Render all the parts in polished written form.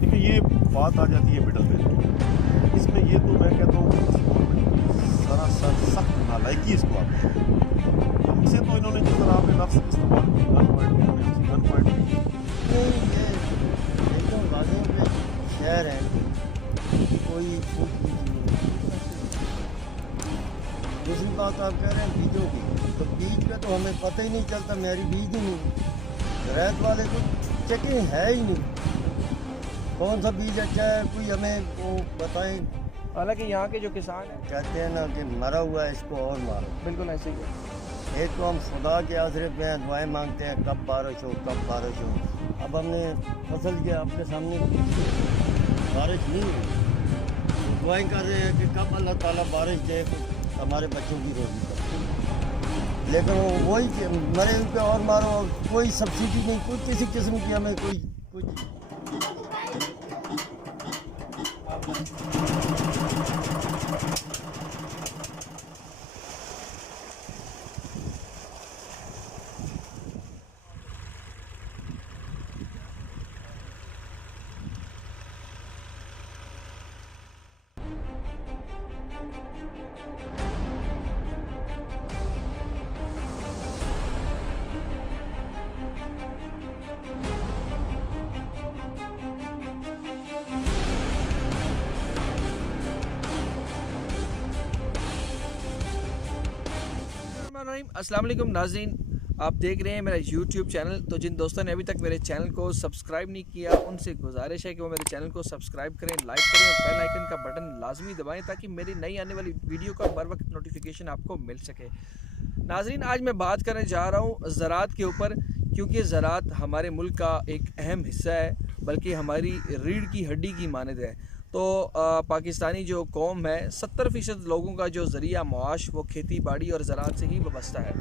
देखिए ये बात आ जाती है मिडल वेज की, इसमें ये तो मैं कहता हूँ सरासर सख्त नालायकी इसको आप इसे तो इन्होंने जिस तरह आपने लफ्ज़ इस्तेमाल किया गन पॉइंट में हमने गन पॉइंट नहीं, ये एकदम गाजियों पे शहर है, कोई पूछ दूसरी बात आप कह रहे हैं बीजों की, तो बीज पे तो हमें पता ही नहीं चलता, मेरी बीज ही नहीं, रैत वाले को चेकिंग है ही नहीं, कौन सा बीज अच्छा है कोई हमें वो बताएं। हालांकि यहाँ के जो किसान हैं कहते हैं ना कि मरा हुआ है इसको और मारो, बिल्कुल ऐसे ही है। एक तो हम खुदा के आसरे पे हैं, दुआएं मांगते हैं कब बारिश हो कब बारिश हो। अब हमने फसल के आपके सामने बारिश नहीं हुई, तो दुआएं कर रहे हैं कि कब अल्लाह ताला बारिश दे तो हमारे बच्चों की रोजी कर, लेकिन वो वही मरे हुए और मारो, कोई सब्सिडी नहीं, कोई किसी किस्म की हमें कोई कुछ। अस्सलाम वालेकुम नाज़रीन, आप देख रहे हैं मेरा YouTube चैनल। तो जिन दोस्तों ने अभी तक मेरे चैनल को सब्सक्राइब नहीं किया उनसे गुजारिश है कि वो मेरे चैनल को सब्सक्राइब करें, लाइक करें और बेल आइकन का बटन लाजमी दबाएं ताकि मेरी नई आने वाली वीडियो का बर वक्त नोटिफिकेशन आपको मिल सके। नाज़रीन, आज मैं बात करने जा रहा हूँ ज़राअत के ऊपर, क्योंकि ज़राअत हमारे मुल्क का एक अहम हिस्सा है, बल्कि हमारी रीढ़ की हड्डी की मानद है। तो पाकिस्तानी जो कौम है 70% लोगों का जो ज़रिया मुआश वो खेती बाड़ी और ज़राअत से ही वाबस्ता है।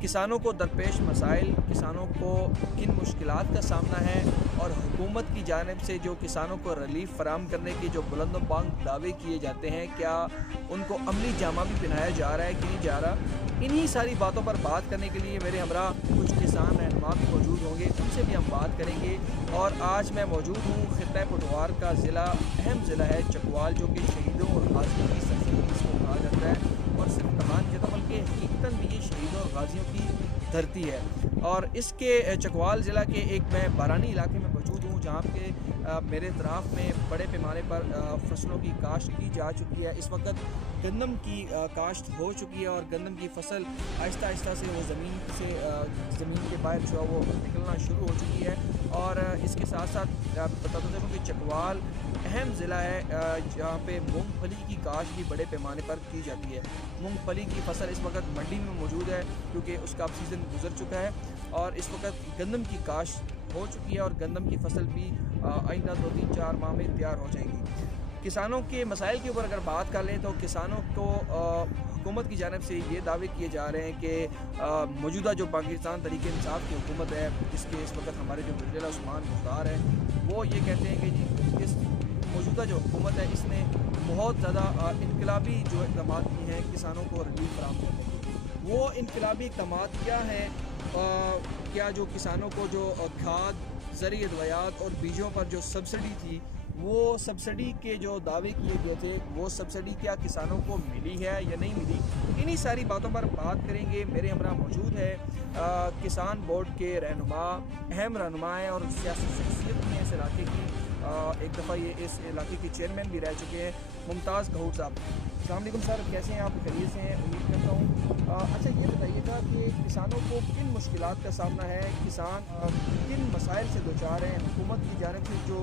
किसानों को दरपेश मसाइल, किसानों को किन मुश्किलात का सामना है और हुकूमत की जानिब से जो किसानों को रिलीफ फराम करने के जो बुलंद बांग दावे किए जाते हैं, क्या उनको अमली जामा भी पहनाया जा रहा है कि नहीं जा रहा। इन्हीं सारी बातों पर बात करने के लिए मेरे हमरा कुछ किसान रहनुमा भी मौजूद होंगे, उनसे भी हम बात करेंगे। और आज मैं मौजूद हूँ खित्ता पटवार का ज़िला, अहम ज़िला है चकवाल, जो कि शहीदों और गाजियों की सरजमीं इसको कहा जाता है, और सिर्फ कहा नहीं जाता बल्कि हकीकतन भी ये शहीदों और गाजियों की धरती है। और इसके चकवाल ज़िला के एक मैं बारानी इलाके में मौजूद हूँ, जहाँ पे मेरे तरफ में बड़े पैमाने पर फसलों की काश्त की जा चुकी है। इस वक्त गंदम की काश्त हो चुकी है और गंदम की फसल आहिस्ता आहिस्ता से वो ज़मीन के बाहर जो है वो निकलना शुरू हो चुकी है। और इसके साथ साथ बताता चलूँ कि चकवाल अहम ज़िला है जहाँ पे मूंगफली की काश्त भी बड़े पैमाने पर की जाती है। मूंगफली की फसल इस वक्त मंडी में मौजूद है क्योंकि उसका अब सीज़न गुजर चुका है, और इस वक्त गंदम की काश्त हो चुकी है और गंदम की फसल भी आइंदा 2-3-4 माह में तैयार हो जाएगी। किसानों के मसाइल के ऊपर अगर बात कर लें तो किसानों को हुकूमत की जानिब से ये दावे किए जा रहे हैं कि मौजूदा जो पाकिस्तान तहरीक इंसाफ की हुकूमत है, जिसके इस वक्त हमारे जो वज़ीर उस्मान मुख्तार हैं, वो ये कहते हैं कि जी इस मौजूदा जो हुकूमत है इसने बहुत ज़्यादा इनकलाबी जो इक़दाम किए हैं किसानों को रिलीफ फराहम करने के। वो इनकलाबी इक़दाम क्या हैं? क्या जो किसानों को जो खाद, ज़रिए अद्वियात और बीजों पर जो सब्सिडी थी, वो सब्सिडी के जो दावे किए गए थे, वो सब्सिडी क्या किसानों को मिली है या नहीं मिली? इन्हीं सारी बातों पर बात करेंगे। मेरे हमरा मौजूद है किसान बोर्ड के रहनुमा, अहम रहनुमा हैं और सियासी शख्सियत भी हैं इस इलाके की। एक दफ़ा ये इस इलाके के चेयरमैन भी रह चुके हैं, मुमताज़ गहूर साहब। अस्सलाम वालेकुम सर, कैसे हैं आप? खैरियत से हैं उम्मीद करता हूँ। अच्छा ये बताइएगा कि किसानों को किन मुश्किलात का सामना है, किसान किन मसाइल से दोचार हैं, हुकूमत की जानिब से जो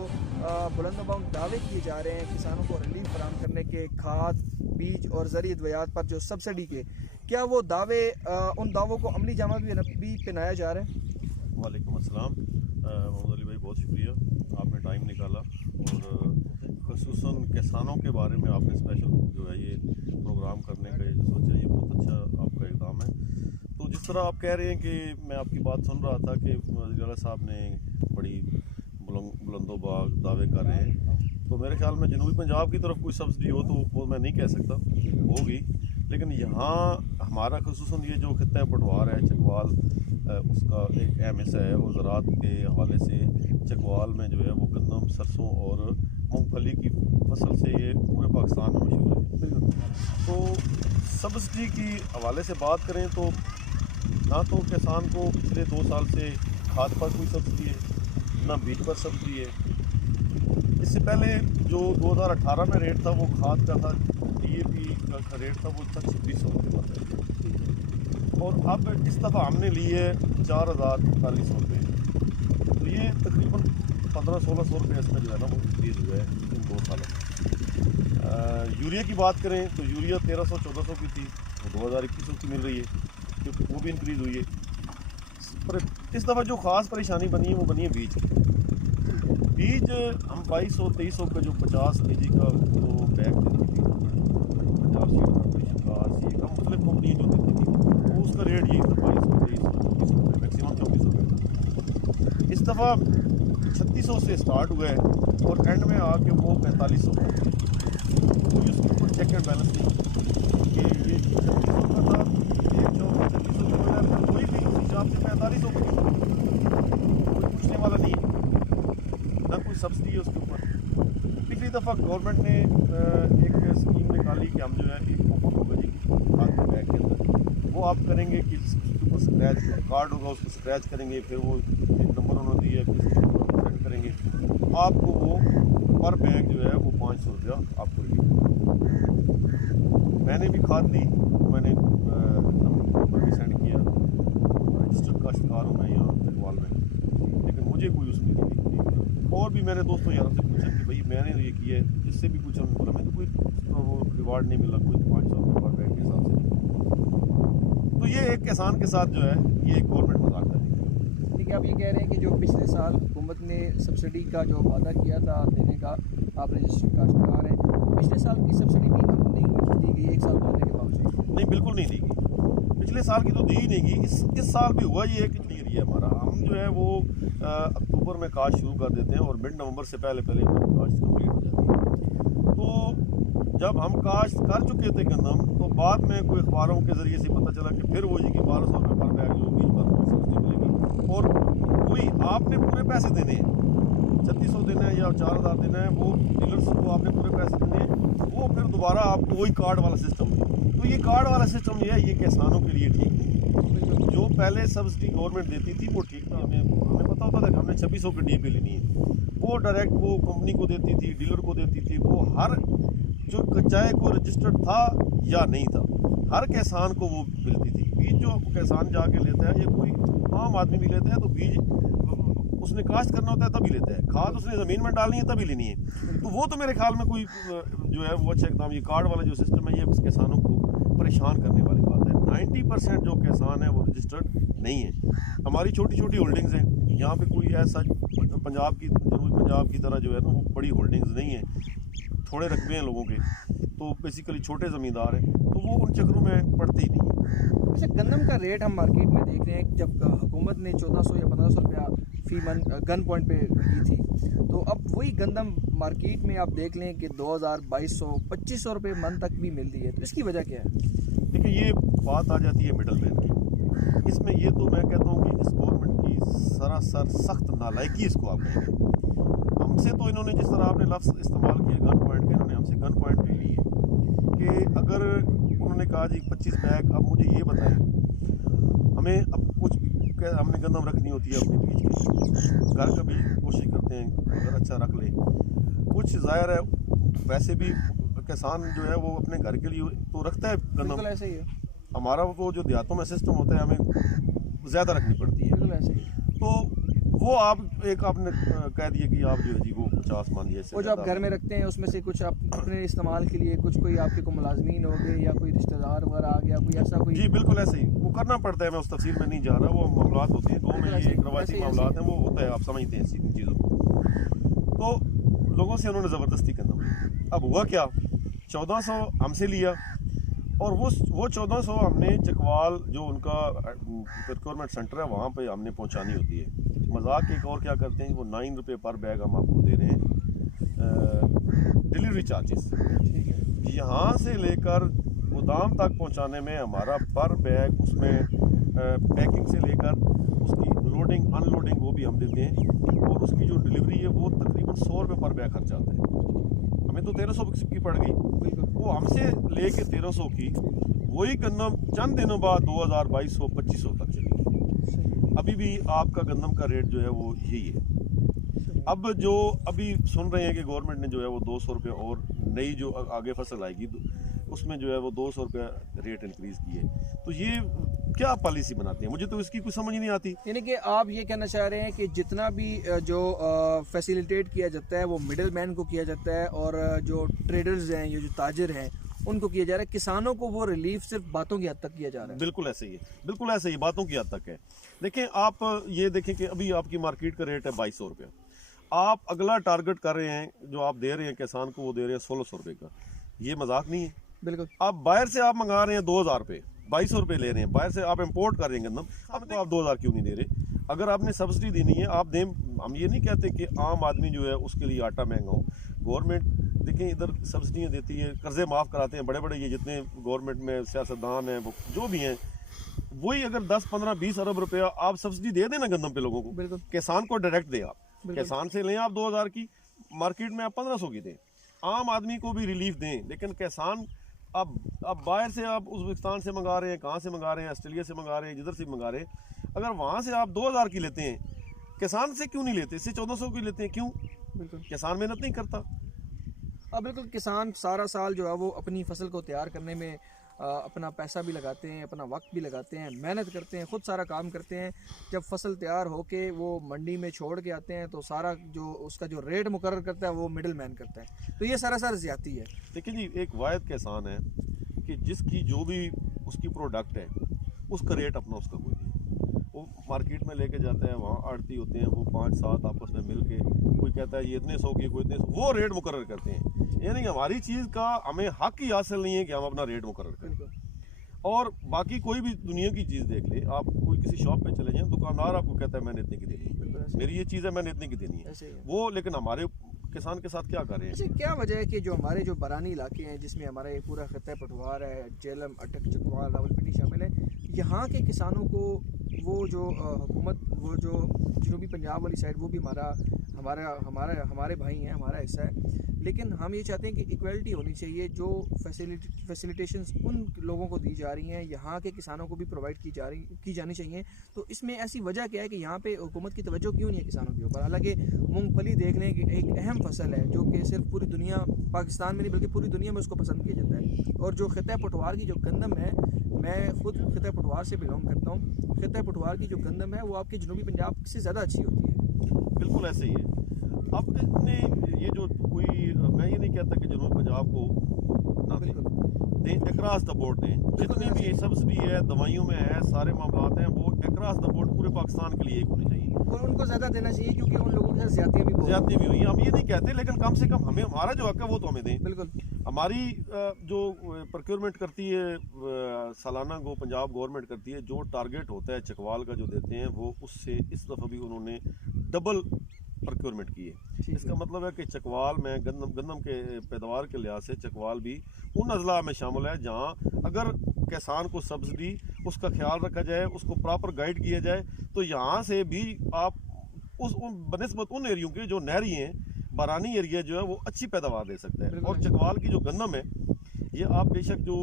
बुलंद दावे किए जा रहे हैं किसानों को रिलीफ फराहम करने के, खाद, बीज और ज़रिए अद्वियात पर जो सब्सिडी के, क्या वो दावे उन दावों को अमली जामा भी पहनाया जा रहा है? वालेकुम अस्सलाम मोहम्मद अली भाई, बहुत शुक्रिया आपने टाइम निकाला और ख़ुसूसन किसानों के बारे में आपने स्पेशल जो है ये प्रोग्राम करने का ये सोचा, ये बहुत अच्छा आपका इक़दाम है। तो जिस तरह आप कह रहे हैं कि मैं आपकी बात सुन रहा था कि वज़ीर साहब ने बड़ी बुलंदोबाग दावे कर रहे हैं, तो मेरे ख्याल में जनूबी पंजाब की तरफ कोई सब्सिडी हो तो वो मैं नहीं कह सकता होगी, लेकिन यहाँ हमारा खुसूसन ये जो खित्ता पटवार है चकवाल, उसका एक अहम हिस्सा है और ज़राअत के हवाले से चकवाल में जो है वो गंदम, सरसों और मूंगफली की फसल से ये पूरे पाकिस्तान में मशहूर है। तो सब्सिडी की हवाले से बात करें तो ना तो किसान को पिछले 2 साल से खाद पर कोई सब्सिडी है, ना बीज पर सब्सिडी है। इससे पहले जो 2018 में रेट था वो खाद का था, DAP का रेट था वो था 2600 रुपये पर, और अब इस दफ़ा हमने लिए 4,400 रुपये। तो ये तकरीबन 1500-1600 रुपये इसमें जो है ना वो इंक्रीज़ हुआ है इन 2 सालों में। यूरिया की बात करें तो यूरिया 1300-1400 की थी, वो 2021 की मिल रही है, क्योंकि वो भी इंक्रीज़ हुई है। पर इस दफ़ा जो ख़ास परेशानी बनी है वो बनी है बीज की। बीज हम 2200-2300 का जो 50 kg का जो बैग देती थी पंजाब सीड कॉर्पोरेशन का, RCA का, मुख्तलिफ कंपनियाँ जो देती थी, तो उसका रेट यही था 2200-2300 रुपये, मैक्सिमम 2400 रुपये। इस दफ़ा 3600 से स्टार्ट हुआ है और एंड में आके वो 4500 का, कोई उसके ऊपर चेक एंड बैलेंस नहीं कि ये 3600 का था, एक जो 3600 का बना था, कोई भी उस हिसाब से 4500 का कोई पूछने वाला नहीं है, ना कोई सब्सिडी है उसके ऊपर। पिछली दफ़ा गवर्नमेंट ने एक स्कीम निकाली कि हम जो है एक कूपन होगा जी खाद के बैग के अंदर, वो आप करेंगे कि उसके ऊपर स्क्रैच कार्ड होगा, उसको स्क्रैच करेंगे, फिर वो एक नंबर उन्होंने दिया है, किसी नंबर सेंड करेंगे, आपको वो पर बैग जो है वो 500 रुपया आपको रिलीव। मैंने भी खाद ली, मैंने नंबर भी सेंड किया, रजिस्टर्ड काश्तकार हूँ मैं यहाँ चकवाल में, लेकिन मुझे कोई उसमें रिलीफ नहीं मिला। और भी मैंने दोस्तों यारों से पूछा कि भाई मैंने ये किया है, जिससे भी पूछा उन्होंने बोला मैं तो कोई वो रिवार्ड नहीं मिला, कोई 500 रुपये पर बैग के हिसाब से नहीं। तो ये एक किसान के साथ जो है ये एक गवर्नमेंट मजाक कर रही है। ठीक है, आप ये कह रहे हैं कि जो पिछले साल हुकूमत ने सब्सिडी का जो वादा किया था देने का, आप रजिस्टर्ड काश्तकार हैं, पिछले साल की सब्सिडी भी अब नहीं दी गई 1 साल होने के बावजूद? नहीं, बिल्कुल नहीं दी गई, पिछले साल की तो दी ही नहीं गई। इस साल भी हुआ ये कि क्लियर है हमारा, हम जो है वो अक्टूबर में काश्त शुरू कर देते हैं और मिड नवंबर से पहले हमारी काश्त कंप्लीट हो जाती है। तो जब हम काश्त कर चुके थे गंदम, तो बाद में कोई अखबारों के ज़रिए से पता चला कि फिर वो जी कि 1200 रुपये पर बैग जो बीज पर सब्सिडी मिलेगी, और वही आपने पूरे पैसे देने हैं, 3600 देना है या 4000 देना है, वो डीलर्स को आपने पूरे पैसे देने हैं, वो फिर दोबारा आपको वही कार्ड वाला सिस्टम है। तो ये कार्ड वाला सिस्टम जो है ये किसानों के लिए ठीक नहीं है। जो पहले सब्सिडी गवर्नमेंट देती थी वो ठीक था, हमें पता होता था कि हमने 2600 की DAP लेनी है, वो डायरेक्ट वो कंपनी को देती थी, डीलर को देती थी, वो हर जो चाहे कोई रजिस्टर्ड था या नहीं था, हर किसान को वो मिलती थी। बीज जो किसान जाके लेता है, ये कोई आम आदमी भी लेता है, तो बीज उसने काश्त करना होता है तभी लेता है, खाद उसने ज़मीन में डालनी है तभी लेनी है। तो वो तो मेरे ख्याल में कोई जो है वो अच्छा एकदम, ये कार्ड वाला जो सिस्टम है ये किसानों को परेशान करने वाली बात है। 90% जो किसान है वो रजिस्टर्ड नहीं है। हमारी छोटी छोटी होल्डिंग्स हैं यहाँ पे, कोई ऐसा पंजाब की जनूबी पंजाब की तरह जो है ना वो बड़ी होल्डिंग्स नहीं है, थोड़े रकबे हैं लोगों के, तो बेसिकली छोटे ज़मींदार हैं, तो वो उन चक्रों में पड़ते ही नहीं है। अच्छा, गंदम का रेट हम मार्केट में देख रहे हैं, जब हुकूमत ने 1400 या 1500 रुपया फी मन गन पॉइंट पे की थी, तो अब वही गंदम मार्केट में आप देख लें कि 2000, 2200-2500 रुपये मन तक भी मिल रही है। तो इसकी वजह क्या है? देखिए, ये बात आ जाती है मिडल मैन की। इसमें ये तो मैं कहता हूँ कि इस गवर्नमेंट की सरासर सख्त नालायकी इसको आप कहेंगे। हमसे तो इन्होंने जिस तरह आपने लफ्ज़ इस्तेमाल किया गन पॉइंट के, इन्होंने हमसे गन पॉइंट ले ली है कि अगर उन्होंने कहा जी 25 बैग, अब मुझे ये बताएं, हमें अब कुछ हमने गंदम रखनी होती है अपने बीज की, घर का भी कोशिश करते हैं अगर अच्छा रख लें, कुछ ज़ाहिर है वैसे भी किसान जो है वो अपने घर के लिए तो रखता है गंदम, ऐसे ही है हमारा वो जो देहातों में सिस्टम होता है हमें ज़्यादा रखनी पड़ती है। ऐसे ही। तो वो आप एक आपने कह दिया कि आप जो है जी वो 50 मान दिए, वो जो आप घर में रखते हैं उसमें से कुछ आप अपने इस्तेमाल के लिए, कुछ कोई आपके को मुलाजमीन हो गए या कोई रिश्तेदार वगैरह आ गया, कोई ऐसा कोई? जी बिल्कुल ऐसे ही वो करना पड़ता है, मैं उस तफसील में नहीं जा रहा, वो मामलात होते हैं गाँव में, ये एक रवायती मामलात हैं, वो होता है, आप समझते हैं इसी चीज़ों को। तो लोगों से उन्होंने ज़बरदस्ती करना, अब हुआ क्या, 1400 हमसे लिया और वो 1400 हमने चकवाल जो उनका प्रोक्योरमेंट सेंटर है वहाँ पे हमने पहुँचानी होती है। मजाक एक और क्या करते हैं, वो 9 रुपये पर बैग हम आपको दे रहे हैं डिलीवरी चार्जेस। ठीक है। यहाँ से लेकर गोदाम तक पहुंचाने में हमारा पर बैग उसमें पैकिंग से लेकर उसकी लोडिंग अनलोडिंग वो भी हम देते हैं, और उसकी जो डिलीवरी है वो तकरीबन 100 रुपये पर बैग खर्च आता है। हमें तो 1300 की पड़ गई, वो हमसे लेके 1300 की, वही गंदम चंद दिनों बाद 2000 2200 2500 तक चली। अभी भी आपका गंदम का रेट जो है वो यही है। अब जो अभी सुन रहे हैं कि गवर्नमेंट ने जो है वो 200 रुपये और नई जो आगे फसल आएगी उसमें जो है वो 200 रुपये रेट इंक्रीज़ किए, तो ये क्या पॉलिसी बनाते हैं, मुझे तो इसकी कुछ समझ ही नहीं आती। यानी कि आप ये कहना चाह रहे हैं कि जितना भी जो फैसिलिटेट किया जाता है वो मिडिल मैन को किया जाता है, और जो ट्रेडर्स हैं, ये जो ताजिर हैं, उनको किया जा रहा है, किसानों को वो रिलीफ सिर्फ बातों की हद तक किया जा रहा है। बिल्कुल ऐसे ही है, बिल्कुल ऐसे ही बातों की हद तक है। देखें आप ये देखें कि अभी आपकी मार्केट का रेट है 2200 रुपये, आप अगला टारगेट कर रहे हैं जो आप दे रहे हैं किसान को, वो दे रहे हैं 1600 रुपये का। ये मजाक नहीं है। बिल्कुल। आप बाहर से आप मंगा रहे हैं 2000 रुपये, 2200 रुपये ले रहे हैं, बाहर से आप इंपोर्ट कर रहे हैं गंदम, अब तो आप 2000 क्यों नहीं दे रहे? अगर आपने सब्सिडी देनी है आप दें। हम ये नहीं कहते कि आम आदमी जो है उसके लिए आटा महंगा हो। गवर्नमेंट देखें इधर सब्सिडियाँ देती है, कर्जे माफ़ कराते हैं, बड़े बड़े ये जितने गवर्नमेंट में सियासतदान हैं वो जो भी हैं, वही अगर 10 15 20 अरब रुपया आप सब्सिडी दे दें ना गंदम पे लोगों को, बिल्कुल। किसान को डायरेक्ट दे, आप किसान से लें आप 2000 की, मार्केट में आप 1500 की दें, आम आदमी को भी रिलीफ दें। लेकिन किसान अब बाहर से आप उज़्बेकिस्तान से मंगा रहे हैं, कहाँ से मंगा रहे हैं, ऑस्ट्रेलिया से मंगा रहे हैं, जिधर से मंगा रहे हैं, अगर वहाँ से आप 2000 की लेते हैं, किसान से क्यों नहीं लेते? इससे 1400 की लेते हैं, क्यों? बिल्कुल। किसान मेहनत नहीं करता। अब बिल्कुल किसान सारा साल जो है वो अपनी फसल को तैयार करने में अपना पैसा भी लगाते हैं, अपना वक्त भी लगाते हैं, मेहनत करते हैं, खुद सारा काम करते हैं। जब फसल तैयार होके वो मंडी में छोड़ के आते हैं तो सारा जो उसका जो रेट मुकर्रर करता है वो मिडिल मैन करता है, तो ये सारा ज़्यादती है। देखिए जी, एक वायद किसान है कि जिसकी जो भी उसकी प्रोडक्ट है उसका रेट अपना उसका कोई नहीं, वो मार्केट में लेके जाता है, वहाँ आड़ती होते हैं, वो 5-7 आपस में मिल के, कोई कहता है ये इतने 100 की, कोई इतने 100, वो रेट मुकर्रर करते हैं। यानी कि हमारी चीज़ का हमें हक ही हासिल नहीं है कि हम अपना रेट मुकर्रर करें। और बाकी कोई भी दुनिया की चीज़ देख ले आप, कोई किसी शॉप पे चले जाएं, दुकानदार आपको कहता है मैंने इतने की देनी है, मेरी ये चीज़ है मैंने इतने की देनी है वो, लेकिन हमारे किसान के साथ क्या कर रहे हैं? अच्छा, क्या वजह है कि जो हमारे जो बरानी इलाके हैं जिसमें हमारा ये पूरा खत्ता पटवार है, जेलम, अटक, चकवाल, रावलपिंडी शामिल है, यहाँ के किसानों को वो जो हुकूमत, वो जो जनूबी पंजाब वाली साइड, वो भी हमारे भाई हैं, हमारा हिस्सा है, लेकिन हम ये चाहते हैं कि इक्वलिटी होनी चाहिए। जो फैसिलिटेशंस उन लोगों को दी जा रही हैं, यहाँ के किसानों को भी प्रोवाइड की जानी चाहिए। तो इसमें ऐसी वजह क्या है कि यहाँ पे हुकूमत की तवज्जो क्यों नहीं है किसानों के ऊपर? हालांकि मूंगफली देख लें कि एक अहम फसल है जो कि सिर्फ पूरी दुनिया, पाकिस्तान में नहीं बल्कि पूरी दुनिया में उसको पसंद किया जाता है। और जो खिता पटवार की जो गंदम है, मैं खुद खिता पटवार से बिलोंग करता हूँ, खिता पटवार की जो गंदम है वो आपके जनूबी पंजाब से ज़्यादा अच्छी होती है। बिल्कुल ऐसे ही है। अब इतने ये जो कोई, मैं ये नहीं कहता कि जनूबी पंजाब को ना दें, अक्रॉस द बोर्ड दें, जितनी भी सब्सिडी है, दवाइयों में है, सारे मामलात हैं, वो अक्रॉस द बोर्ड पूरे पाकिस्तान के लिए एक होनी चाहिए, और उनको ज़्यादा देना चाहिए क्योंकि उन लोगों के साथ ज़्यादती भी हुई। हम ये नहीं कहते, लेकिन कम से कम हमें हमारा जो हक है वो तो हमें दें। बिल्कुल। हमारी जो प्रोक्योरमेंट करती है सालाना को पंजाब गवर्नमेंट करती है, जो टारगेट होता है चकवाल का जो देते हैं, वो उससे इस दफ़ा भी उन्होंने डबल प्रोक्योरमेंट की है। इसका मतलब है कि चकवाल में गंदम के पैदावार के लिहाज से चकवाल भी उन अजला में शामिल है जहाँ अगर किसान को सब्सिडी उसका ख्याल रखा जाए, उसको प्रॉपर गाइड किया जाए, तो यहाँ से भी आप बनिस्बत उन एरियो के जो नहरी हैं, बारानी एरिया जो है वो अच्छी पैदावार दे सकता है। और चकवाल की जो गंदम है, ये आप बेशक जो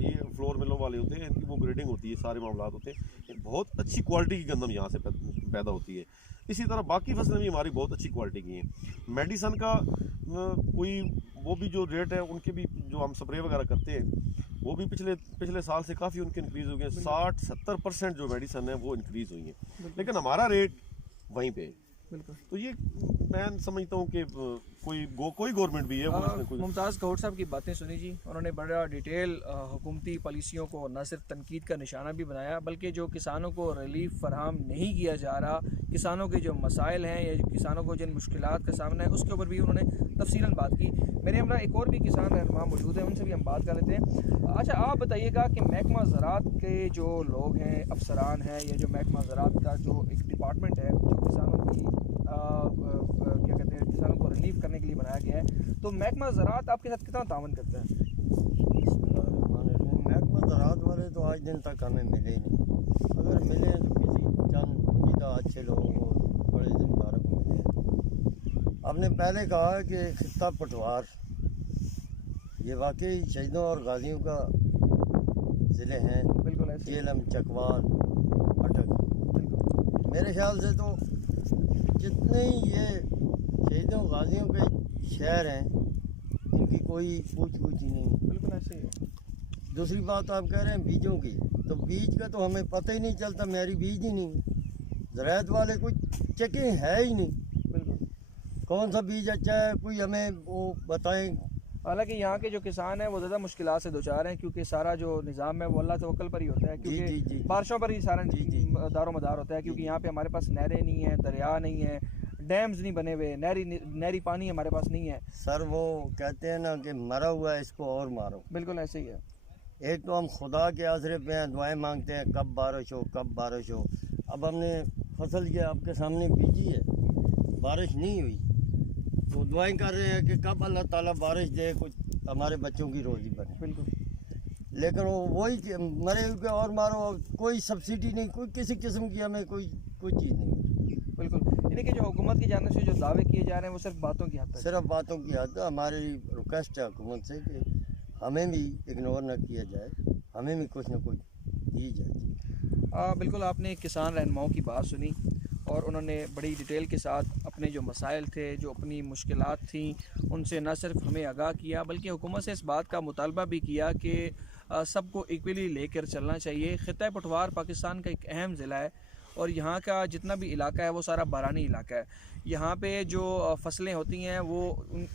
ये फ्लोर मिलों वाले होते हैं, इनकी वो ग्रेडिंग होती है, सारे मामलात होते हैं, बहुत अच्छी क्वालिटी की गंदम यहाँ से पैदा होती है। इसी तरह बाकी फसलें भी हमारी बहुत अच्छी क्वालिटी की हैं। मेडिसन का कोई वो भी जो रेट है उनके भी, जो हम स्प्रे वगैरह करते हैं, वो भी पिछले साल से काफ़ी उनके इंक्रीज़ हो गए, 60-70% जो मेडिसन है वो इंक्रीज़ हुई है, लेकिन हमारा रेट वहीं पे है। तो ये मैं समझता हूँ कि कोई गवर्नमेंट भी है वो इसमें कोई। मुमताज़ गौहर साहब की बातें सुनी जी, उन्होंने बड़ा डिटेल हुकूमती पॉलिसियों को न सिर्फ तनकीद का निशाना भी बनाया, बल्कि जो किसानों को रिलीफ फराहम नहीं किया जा रहा, किसानों के जो मसाइल हैं या किसानों को जिन मुश्किलात का सामना है, उसके ऊपर भी उन्होंने तफसीलन बात की। मेरे हमरा एक और भी किसान रहनुमा मौजूद हैं, उनसे भी हम बात कर लेते हैं। अच्छा, आप बताइएगा कि महकमा ज़राअत के जो लोग हैं, अफसरान हैं, या जो महकमा ज़राअत का जो एक डिपार्टमेंट है जो किसानों की क्या कहते हैं, किसानों को रिलीफ करने के लिए बनाया गया है, तो महकमा ज़राअत आपके साथ कितना तावन करता है? ज़राअत वाले तो आज दिन तक हमें मिले ही नहीं। अगर मिले हैं तो किसी चंद जीदा अच्छे लोगों को, बड़े ज़मींदारों को मिले हैं। आपने पहले कहा कि खित्ता पटवार ये वाकई शहीदों और गाजियों का ज़िले हैं, बिल्कुल ऐसे ही। जेलम, चकवाल, अटक। मेरे ख्याल से तो जितने ही ये शहीदों गाजियों के शहर हैं इनकी कोई पूछ ही नहीं है। बिल्कुल ऐसे ही है। दूसरी बात आप कह रहे हैं बीजों की, तो बीज का तो हमें पता ही नहीं चलता, मेरी बीज ही नहीं है। ज़राअत वाले कोई चेकिंग है ही नहीं, बिल्कुल। कौन सा बीज अच्छा है कोई हमें वो बताएं। हालांकि यहाँ के जो किसान हैं वो ज़्यादा मुश्किलात से दो चार हैं, क्योंकि सारा जो निज़ाम है वो अल्लाह तवक्कल पर ही होता है, जी, जी, क्योंकि जी। बारिशों पर ही सारा जी, जी। दारोमदार होता है। क्योंकि यहाँ पे हमारे पास नहरें नहीं हैं, दरिया नहीं है, डैम्स नहीं बने हुए, नहरी पानी हमारे पास नहीं है। सर वो कहते हैं ना कि मरा हुआ है इसको और मारो। बिल्कुल ऐसे ही है। एक तो हम खुदा के आसरे पे हैं, दुआएं मांगते हैं कब बारिश हो, कब बारिश हो। अब हमने फसल ये आपके सामने बीजी है, बारिश नहीं हुई, तो दुआएं कर रहे हैं कि कब अल्लाह ताला बारिश दे, कुछ हमारे बच्चों की रोज़ी बने। बिल्कुल। लेकिन वो वही कि मरे हुए और मारो, कोई सब्सिडी नहीं, कोई किसी किस्म की हमें कोई चीज़ नहीं मिली। बिल्कुल, यानी कि जो हुकूमत की जानिब से जो दावे किए जा रहे हैं वो सिर्फ बातों की हद तक। सिर्फ बातों की हद। हमारी रिक्वेस्ट है हुकूमत से कि हमें भी इग्नोर न किया जाए, हमें भी कुछ न कुछ दी जाए। बिल्कुल, आपने किसान रहनुमाओं की बात सुनी और उन्होंने बड़ी डिटेल के साथ अपने जो मसाइल थे, जो अपनी मुश्किलात थी, उनसे न सिर्फ हमें आगाह किया बल्कि हुकूमत से इस बात का मुतालबा भी किया कि सबको इक्वली लेकर चलना चाहिए। खित्ता पटवार पाकिस्तान का एक अहम ज़िला है और यहाँ का जितना भी इलाका है वो सारा बारानी इलाका है। यहाँ पे जो फसलें होती हैं वो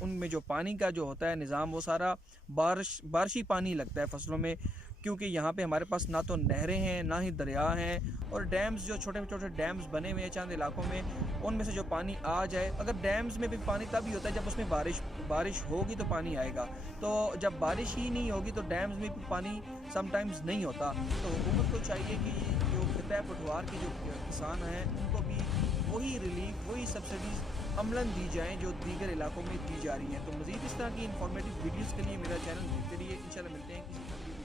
उनमें जो पानी का जो होता है निज़ाम वो सारा बारिशी पानी लगता है फसलों में, क्योंकि यहाँ पे हमारे पास ना तो नहरें हैं ना ही दरिया हैं, और डैम्स जो छोटे छोटे डैम्स बने हुए हैं चंद इलाकों में, उनमें से जो पानी आ जाए, अगर डैम्स में भी पानी तभी होता है जब उसमें बारिश होगी तो पानी आएगा, तो जब बारिश ही नहीं होगी तो डैम्स में भी पानी समटाइम्स नहीं होता। तो हुकूमत को चाहिए कि जो खित्ता पटवार के जो किसान हैं उनको भी वही रिलीफ, वही सब्सिडीज़ अमलन दी जाएँ जो दीगर इलाकों में दी जा रही हैं। तो मज़ीद इस तरह की इंफॉर्मेटिव वीडियोज़ के लिए मेरा चैनल देखते रहिए। इंशाल्लाह मिलते हैं किसी